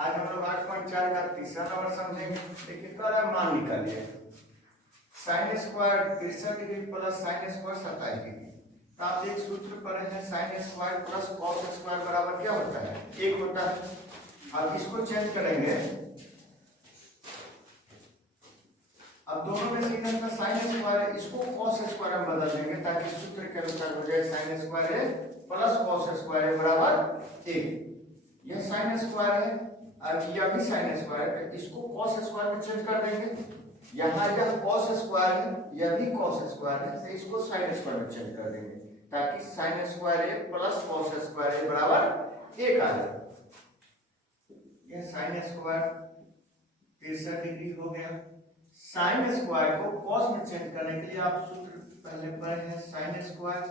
आज हम लोग 8.4 का तीसरा नंबर समझेंगे। देखिए कह रहा है मान निकालिए sine square 63 degree plus sine square 27 degree. तो आप एक सूत्र पढ़े हैं sine square plus cos square बराबर क्या होता है, एक होता है। अब इसको चेंज करेंगे, अब दोनों में से इधर का साइन स्क्वायर है, इसको कॉस स्क्वायर में बदल देंगे ताकि सूत्र के अनुसार हो जाए साइन स्क्वायर है प्लस कॉस स्क्वायर है बराबर 1। यह साइन स्क्वायर है और यह भी साइन स्क्वायर है, इसको कॉस स्क्वायर में चेंज कर देंगे। यहाँ यह कॉस स्क्वायर है, यह भी कॉस स्क्वायर है, तो इसको साइन स्क्वायर में चेंज कर देंगे ताकि साइन स्क्वायर है प्लस कॉस स्क्वायर है बराबर 1 आ जाए। यह साइन स्क्वायर 63 डिग्री हो गया। साइन स्क्वायर को कॉस में चेंज करने के लिए आप सूत्र पहले पढ़े हैं साइन स्क्वायर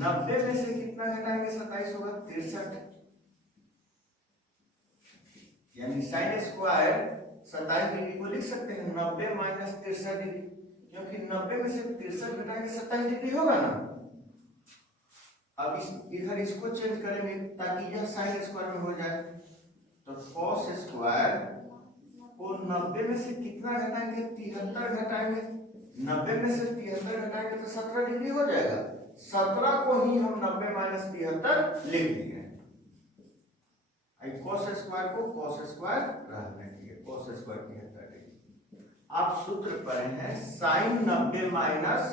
90 में से कितना घटाएंगे 27 होगा 63, यानी साइन स्क्वायर 27 डिग्री को लिख सकते हैं 90 माइनस 63 डिग्री, क्योंकि 90 में से 63 घटाएंगे 27 डिग्री होगा ना। अब इधर इसको चेंज करेंगे ताकि यह साइन स्क्वायर में हो जाए, तो कॉस स्क्वायर को 90 में से कितना घटाएंगे 73 घटाएंगे, 90 में से 73 घटाएंगे तो 17 डिग्री हो जाएगा। 17 को ही हम 90 माइनस 73 लिख दिए। कॉस स्क्वायर को कॉस स्क्वायर रहने दिए, कॉस स्क्वायर 73 डिग्री। आप सूत्र पढ़े हैं sine 90 minus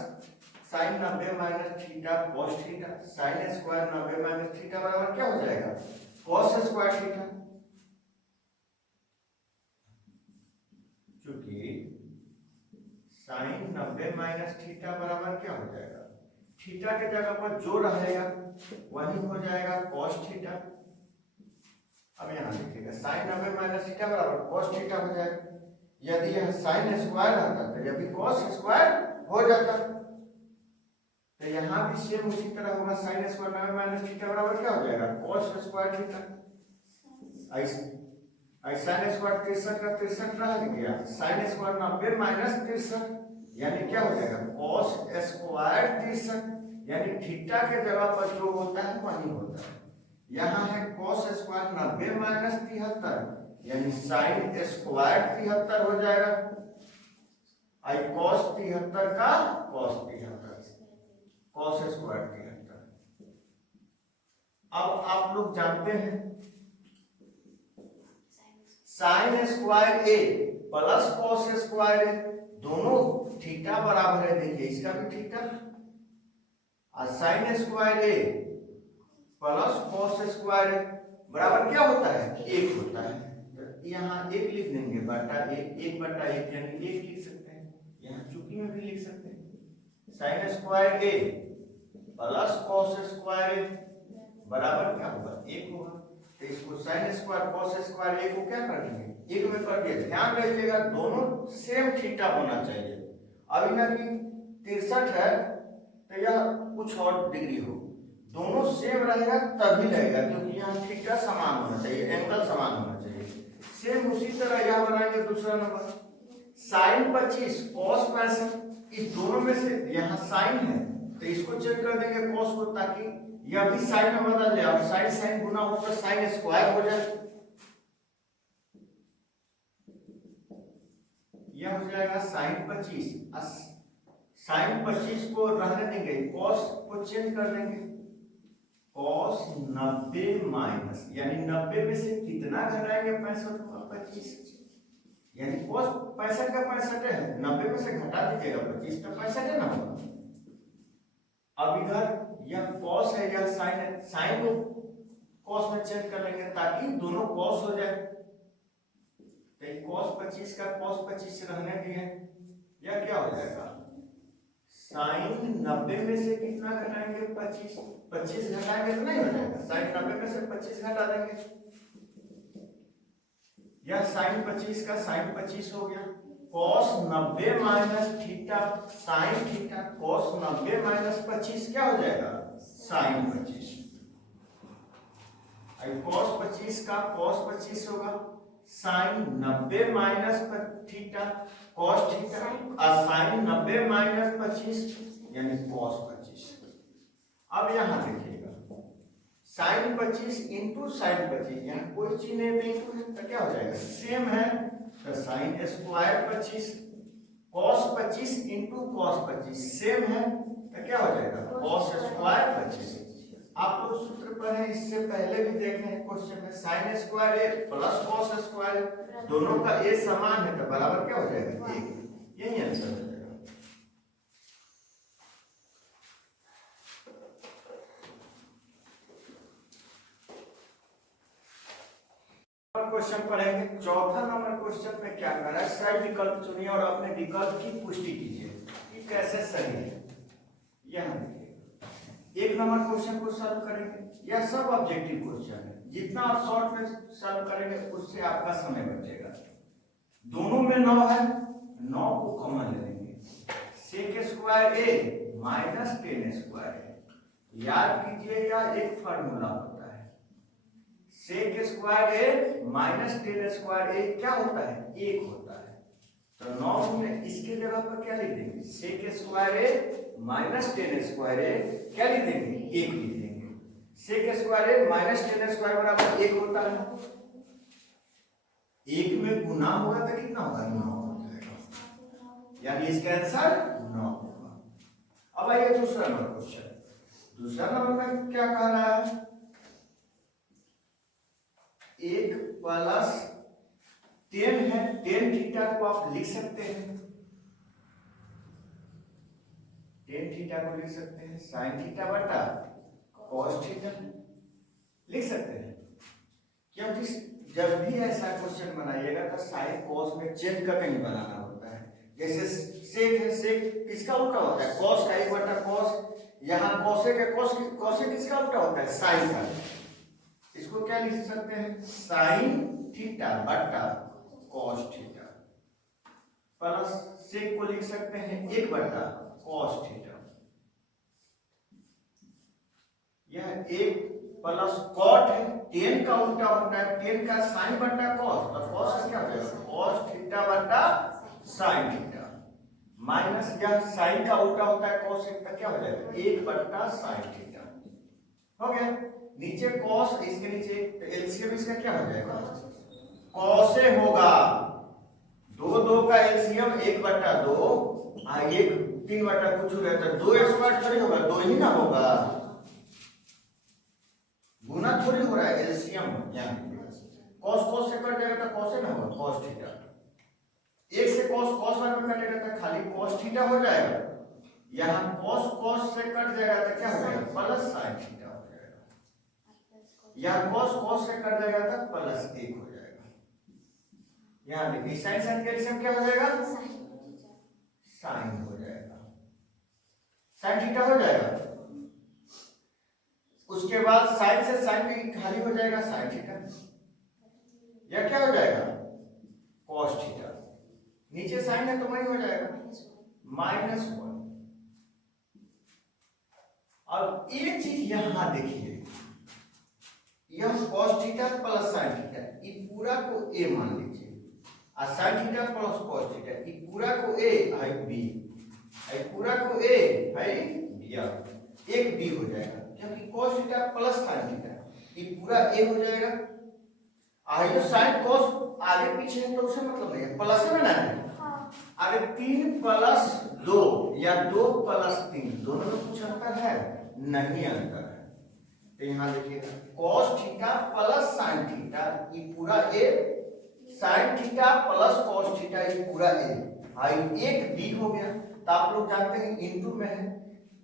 theta cos theta, sine square 90 minus theta बराबर क्या हो जाएगा कॉस स्क्वायर थीटा। क्योंकि साइन 90 माइनस थीटा बराबर क्या हो जाएगा, थीटा के जगह पर जो रहेगा वही हो जाएगा कॉस थीटा। अब यहाँ देखिएगा साइन 90 माइनस थीटा बराबर कॉस थीटा हो जाएगा। यदि यह साइन स्क्वायर रहता तो यह भी कॉस स्क्वायर हो जाता, तो यहाँ भी सेम उसी तरह होगा साइन स्क्वायर 90 माइनस थीटा बराबर क्या हो जाएगा cos square theta. Sine square 63 का 63 रह गया, साइन स्क्वायर 90 माइनस 63 यानी क्या हो जाएगा कॉस स्क्वायर 63, यानी थीटा के जगह पर जो होता है वही होता है। यहाँ है कॉस स्क्वायर 90 माइनस 73 यानी साइन स्क्वायर 73 हो जाएगा। आई कॉस 73 का कॉस 73 कॉस स्क्वायर 73। अब आप लोग जानते हैं साइन स्क्वायर ए प्लस कॉस स्क्वायर ए दोनों थीटा बराबर है। देखिए इसका भी थीटा और साइन स्क्वायर ए प्लस कॉस स्क्वायर बराबर क्या होता है 1 होता है। तो यहाँ 1 लिख देंगे बटा 1/1 यानी 1 लिख सकते हैं, यहाँ चुकी में भी लिख सकते हैं। साइन स्क्वायर ए प्लस कॉस स्क्वायर ए बराबर क्या होगा 1 होगा। तो इसको साइन स्क्वायर कॉस स्क्वायर ए को क्या कर देंगे 1 में कर दिया। ध्यान रखिएगा दोनों सेम थीटा होना चाहिए। अभी ना कि 63 है तो यह कुछ और डिग्री हो, दोनों सेम रहेगा तभी लगेगा, क्योंकि यहाँ थीटा समान होना चाहिए, एंगल समान होना चाहिए। सेम उसी तरह यह बनाएंगे दूसरा नंबर साइन 25 कॉस 65, इस दोनों में से यहाँ साइन है तो इसको चेंज कर देंगे कॉस को, ताकि यह भी साइन में बदल जाए और साइन साइन गुना हो तो साइन स्क्वायर हो जाए। यह हो जाएगा साइन 25, साइन 25 को रहने देंगे, कॉस को चेंज कर देंगे कॉस 90 माइनस, यानी 90 में से कितना घटाएंगे 65 को 25, यानी कॉस 65 का 65 है, 90 में से घटा दीजिएगा 25 तो 65 है ना होगा। अब इधर यह कॉस है, यह साइन है, साइन को कॉस में चेंज कर लेंगे ताकि दोनों कॉस हो जाए। तो कॉस 25 का कॉस 25 रहने दिए, यह क्या हो जाएगा साइन 90 में से कितना घटाएंगे 25, 25 घटाएंगे तो नहीं हो जाएगा, साइन 90 में से 25 घटा देंगे, यह साइन 25 का साइन 25 हो गया। Cos 90 minus theta sine theta, cos 90 minus 25 क्या हो जाएगा साइन 25। कॉस 25 का कॉस 25 होगा, sine 90 minus theta cos theta और साइन 90 माइनस 25 यानी कॉस 25। अब यहां देखिएगा साइन 25 इंटू साइन 25, यहाँ कोई चीज नहीं है तो क्या हो जाएगा, सेम है तो sine square 25, cos 25 into cos 25 same है तो क्या हो जाएगा, कॉस स्क्वायर 25। आप लोग सूत्र पढ़े, इससे पहले भी देखे हैं क्वेश्चन में, साइन स्क्वायर ए प्लस कॉस स्क्वायर, दोनों का ए समान है तो बराबर क्या हो जाएगा, एक। यही आंसर हो जाएगा। क्वेश्चन पढ़ेंगे, चौथा नंबर क्वेश्चन में क्या कर रहा है, सही विकल्प चुनिए और अपने विकल्प की पुष्टि कीजिए कि कैसे सही है। यहाँ देखिए, एक नंबर क्वेश्चन को सॉल्व करेंगे, यह सब ऑब्जेक्टिव क्वेश्चन है, जितना आप शॉर्ट में सॉल्व करेंगे उससे आपका समय बचेगा। दोनों में 9 है, 9 को कॉमन ले लेंगे, सेक स्क्वायर ए माइनस 10 स्क्वायर ए, याद कीजिएगा एक फार्मूला होता है, सेक स्क्वायर ए माइनस 10 स्क्वायर ए क्या होता है, 1 होता है। तो 9 में इसके जगह पर क्या लिख देंगे, सेक स्क्वायर ए माइनस 10 स्क्वायर ए क्या लिख देंगे, 1 लिख देंगे। सेक स्क्वायर ए माइनस 10 स्क्वायर बराबर 1 होता है, 1 में गुना होगा तो कितना होगा, 9 हो जाएगा, यानी इसका आंसर 9 होगा। अब आइए दूसरा नंबर क्वेश्चन, दूसरा नंबर में क्या कह रहा है, 1 प्लस 10 है, 10 थीटा को आप लिख सकते हैं, 10 थीटा को लिख सकते हैं साइन थीटा बटा कॉस थीटा लिख सकते हैं, क्योंकि जब भी ऐसा क्वेश्चन बनाइएगा तो साइन कॉस में चेंज का कहीं बनाना होता है। जैसे सेक है, सेक किसका उल्टा होता है, कॉस का 1 बटा कॉस, यहाँ कॉसे का कॉसे किसका उल्टा होता है, साइन का। इसको क्या लिख सकते हैं, साइन थीटा बटा कॉस थीटा, प्लस सेक को लिख सकते हैं 1 बटा कॉस थीटा, यह 1 प्लस कॉट है, 10 का उल्टा होता है, 10 का साइन बटा कॉस, तो कॉस क्या हो जाएगा, कॉस थीटा बटा साइन थीटा, माइनस या साइन का उल्टा होता है कॉस, तो क्या हो जाएगा 1 बटा साइन थीटा, हो गया। नीचे कॉस, इसके नीचे एलसीएम इसका क्या हो जाएगा, कॉसे होगा, 2 का एलसीएम 1 बटा 2, 1 3 बटा कुछ रहता है, 2 स्क्वायर थोड़ी होगा, 2 ही ना होगा, गुना थोड़ी हो रहा है, एलसीएम यहाँ कॉस कॉस से कट जाएगा तो कॉस है ना होगा, कॉस थीटा, 1 से कॉस कॉस वाला में कटेगा तो खाली कॉस थीटा हो जाएगा, यहाँ कॉस कॉस से कट जाएगा तो क्या हो जाएगा, प्लस साइन थीटा हो जाएगा, यहाँ कॉस कॉस से कट जाएगा तो प्लस 1 हो जाएगा। यहाँ देखिए साइन साइन का एलसीएम क्या हो जाएगा, साइन हो जाएगा, साइन थीटा हो जाएगा। उसके बाद साइन से साइन भी खाली हो जाएगा, साइन थीटा, या क्या हो जाएगा, कॉस थीटा, नीचे साइन है तो वही हो जाएगा -1। और एक चीज यहां देखिए, यह cos theta plus sine theta, ये पूरा को ए मान लीजिए, और sine theta plus cos theta, ये पूरा को ए है बी, है पूरा को ए है बी, एक बी हो जाएगा, क्योंकि cos theta plus sin theta, ये पूरा a हो जाएगा। आगे जो sin cos आगे पीछे है तो उससे मतलब नहीं है, प्लस में ना है, आगे 3 प्लस 2 या 2 प्लस 3, दोनों में कुछ अंतर है, नहीं अंतर है। तो यहाँ देखिए cos theta plus sin theta, ये पूरा a, sin theta plus cos theta, ये पूरा a, एक b हो गया। तो आप लोग जानते हैं इनटू में है,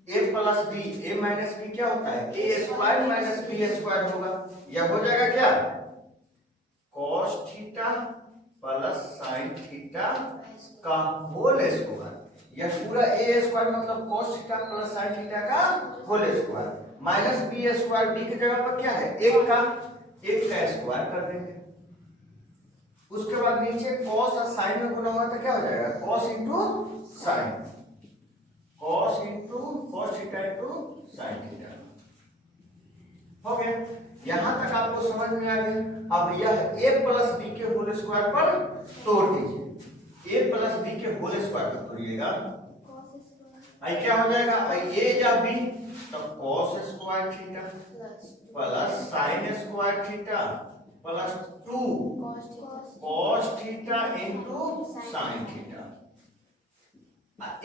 a plus b, a minus b क्या होता है, a square minus B square होगा, यह हो जाएगा क्या, cos theta plus sin theta का होल स्क्वायर, यह पूरा a स्क्वायर मतलब cos theta plus sin theta का whole square, minus B square, b की जगह पर क्या है, 1 का स्क्वायर कर देंगे। उसके बाद नीचे cos और sin में गुना हुआ तो क्या हो जाएगा, cos into sin, cos into cos theta into sin theta, हो गया। यहां तक आपको समझ में आ गया। अब यह a प्लस बी के होल स्क्वायर पर तोड़ दीजिए, a प्लस बी के होल स्क्वायर पर तोड़िएगा, आई क्या हो जाएगा, a या b, तो cos square theta plus sin square theta plus 2 cos theta into sin theta.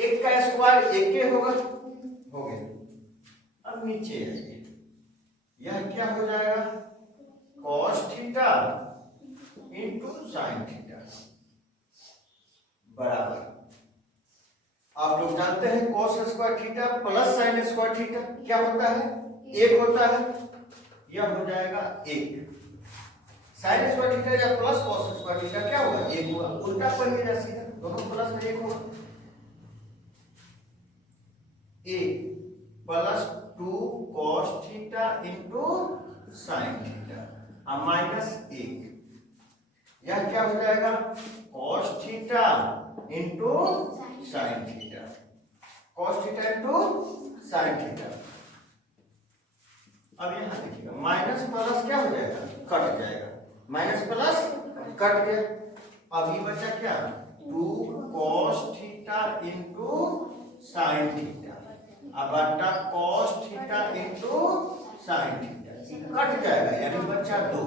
एक का स्क्वायर एक के होगा, हो गया। अब नीचे आइए, यह क्या हो जाएगा cos theta into sin theta बराबर, आप लोग जानते हैं cos square theta plus sin square theta क्या होता है, एक होता है, यह हो जाएगा एक। sin स्क्वायर थीटा या प्लस cos स्क्वायर थीटा क्या होगा, एक होगा। उल्टा पढ़िएगा सीधा, दोनों प्लस में एक होगा। एक plus 2 cos theta into sin theta और माइनस एक, यह क्या हो जाएगा cos theta into sin theta, cos theta into sin theta. अब यहां देखिएगा माइनस प्लस क्या हो जाएगा, कट जाएगा, माइनस प्लस कट गया। अब ये बचा क्या 2 cos theta into sin theta, अब बटा cos theta into sin theta, cut जाएगा यानी बचा 2।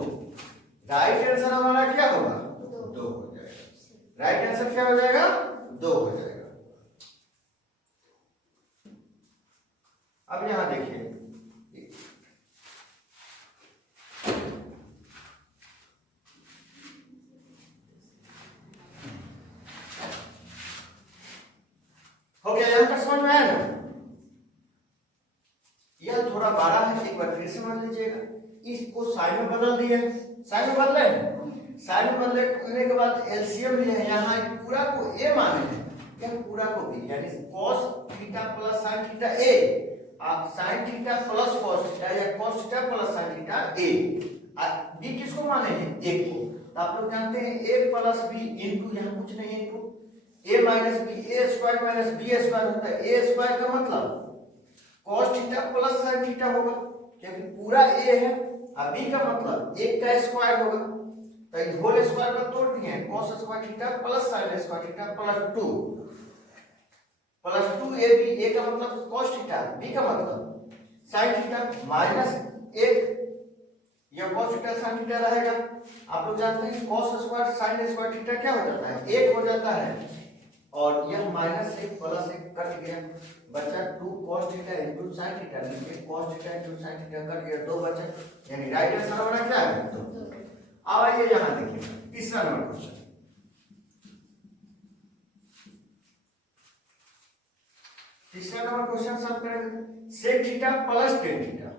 राइट आंसर हमारा क्या होगा 2 हो जाएगा। राइट आंसर क्या हो जाएगा 2 हो जाएगा। अब यहां देखिए हो गया, यहां तक समझ में आया ना। यह थोड़ा बड़ा है, एक बार फिर समझ लीजिएगा। इसको साइन में बदल दिए, साइन में बदले, साइन में बदलने के बाद एलसीएम लिए हैं, यहाँ पूरा को ए माने हैं, यह पूरा को बी, यानी cos theta plus sin theta A, आप sin theta plus cos theta या cos theta plus sin theta A, B किसको माने हैं एक को। तो आप लोग जानते हैं a प्लस बी इंटू, यहाँ कुछ नहीं है into, a minus B, A square minus B square होता है। ए स्क्वायर का मतलब cos theta plus sin theta होगा, क्योंकि पूरा a है, और b का मतलब एक का स्क्वायर होगा, तो ये होल स्क्वायर को तोड़ दिए, cos square theta plus sin square theta plus 2 ab, a का मतलब cos थीटा, b का मतलब sin थीटा माइनस 1, यह cos थीटा sin थीटा रहेगा। आप लोग जानते हैं cos square sin square theta क्या हो जाता है, 1 हो जाता है, और यह माइनस 1 प्लस 1 कट गया, बचा 2 cos theta into sin theta, नीचे cos theta into sin theta cut गया, 2 बचा, यानी राइट आंसर हमारा क्या है 2। अब आइए यहां देखिए तीसरा नंबर क्वेश्चन। तीसरा नंबर क्वेश्चन सॉल्व करेंगे sec theta plus tan theta.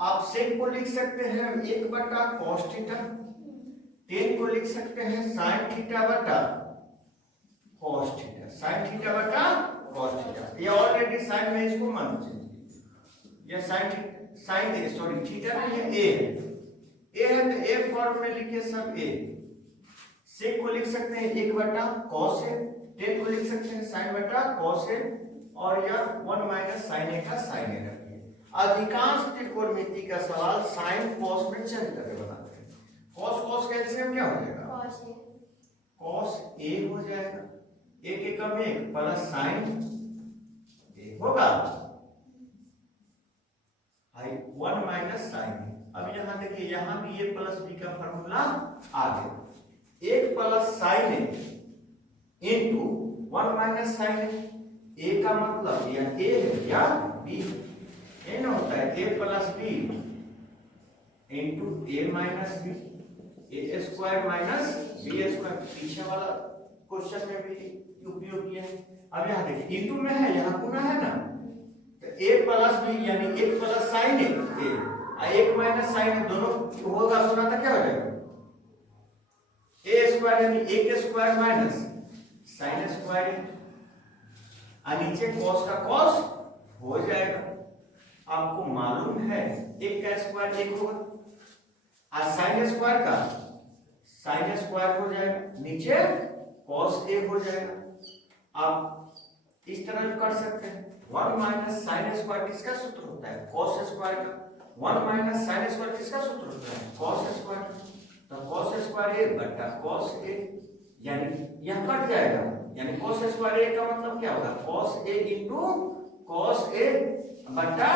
आप sec को लिख सकते हैं 1 बटा cos थीटा, tan को लिख सकते हैं sin थीटा बटा cos थीटा, sin थीटा बटा cos थीटा। ये ऑलरेडी sin में, इसको मान लीजिए ये sin सॉरी थीटा नहीं है, a है तो a फॉर्म में लिखे सब a। sec को लिख सकते हैं 1 बटा cos a, tan को लिख सकते हैं sin बटा cos a, और यह 1 माइनस sin a का sin a रखिए। अधिकांश त्रिकोणमिति का सवाल sin cos में चेंज करके बनाते हैं। cos का एलसीएम क्या हो जाएगा cos a हो जाएगा, एक एकम एक प्लस sin a होगा, 1 माइनस sin a। अब यहां देखिए, यहां भी a प्लस b का फॉर्मूला आ गया, 1 plus sin a into 1 minus sin a, a का मतलब या a है या b है, ये ना होता है a plus b into a minus b, a square minus b square, पीछे वाला क्वेश्चन में भी उपयोग किया है। अब यहाँ देखिए इंटू में है, यहाँ गुना है ना, तो a प्लस b यानी 1 प्लस sin a और 1 माइनस sin a, दोनों होगा गुना तो क्या हो जाएगा a स्क्वायर यानी 1 स्क्वायर माइनस sin स्क्वायर, और नीचे cos का cos हो जाएगा। आपको मालूम है 1 का स्क्वायर 1 होगा, और sin स्क्वायर का sin स्क्वायर हो जाएगा, नीचे cos a हो जाएगा। आप इस तरह कर सकते हैं, 1 माइनस sin स्क्वायर किसका सूत्र होता है cos स्क्वायर का, 1 माइनस sin स्क्वायर किसका सूत्र होता है cos स्क्वायर, तो cos स्क्वायर a बटा cos a, यानी यह कट जाएगा, यानी cos स्क्वायर a का मतलब क्या होगा cos a into cos a बटा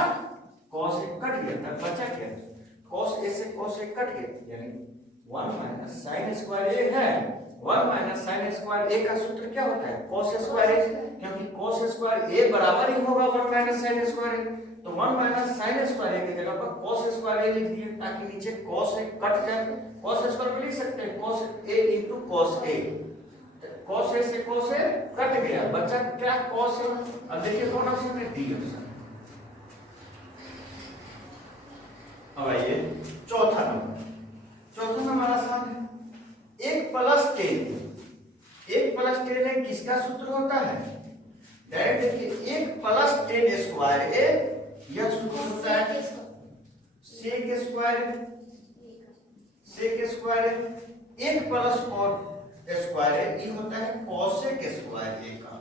cos a कट गया था, बचा क्या? cos a से cos a कट गया, यानी 1 माइनस साइन स्क्वायर a है। 1 माइनस साइन स्क्वायर a का सूत्र क्या होता है? cos स्क्वायर a, क्योंकि cos स्क्वायर a बराबर ही होगा 1 माइनस साइन स्क्वायर a, तो 1 माइनस साइन स्क्वायर a की जगह पर cos स्क्वायर a लिख दिए ताकि नीचे cos a कट जाए। cos स्क्वायर को लिख सकते हैं cos a into cos a, cos a से cos a कट गया, बचा क्या? cos a। अब देखिए कौन ऑप्शन है? D option. अब आइए चौथा नंबर। चौथा नंबर आसान है, 1 प्लस 10। 1 प्लस 10 किसका सूत्र होता है? डायरेक्ट देखिए 1 प्लस 10 स्क्वायर ए, यह सूत्र होता है sec square, sec square. 1 plus और स्क्वायर ए होता है कॉसेक स्क्वायर ए का।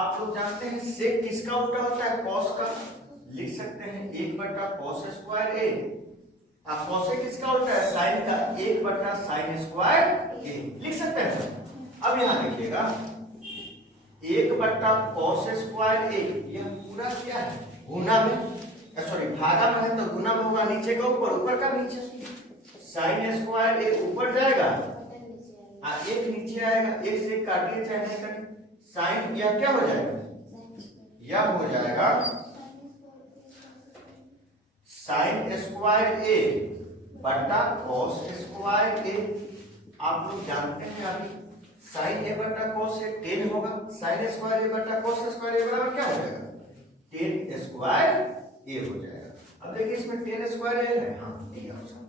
आप लोग जानते हैं सेक किसका उल्टा होता है? कॉस का। लिख सकते हैं 1 बटा कॉस स्क्वायर ए। अब कॉसेक किसका उल्टा है? साइन का। 1 बटा साइन स्क्वायर ए लिख सकते हैं। अब यहां लिखिएगा 1 बटा कॉस स्क्वायर ए, यह पूरा क्या है? गुना में, सॉरी भागा में है तो गुना में होगा, नीचे का ऊपर, ऊपर का नीचे। साइन स्क्वायर ए ऊपर जाएगा और 1 नीचे आएगा, 1 से काटिए चाहे नहीं काटिए, साइन यह क्या हो जाएगा? यह हो जाएगा साइन स्क्वायर ए बटा कॉस स्क्वायर ए। आप लोग जानते हैं अभी साइन ए बटा कॉस ए 10 होगा, साइन स्क्वायर ए बटा कॉस स्क्वायर ए बराबर क्या हो जाएगा? 10 स्क्वायर ए हो जाएगा। अब देखिए इसमें 10 स्क्वायर ए है, हाँ ये ऑप्शन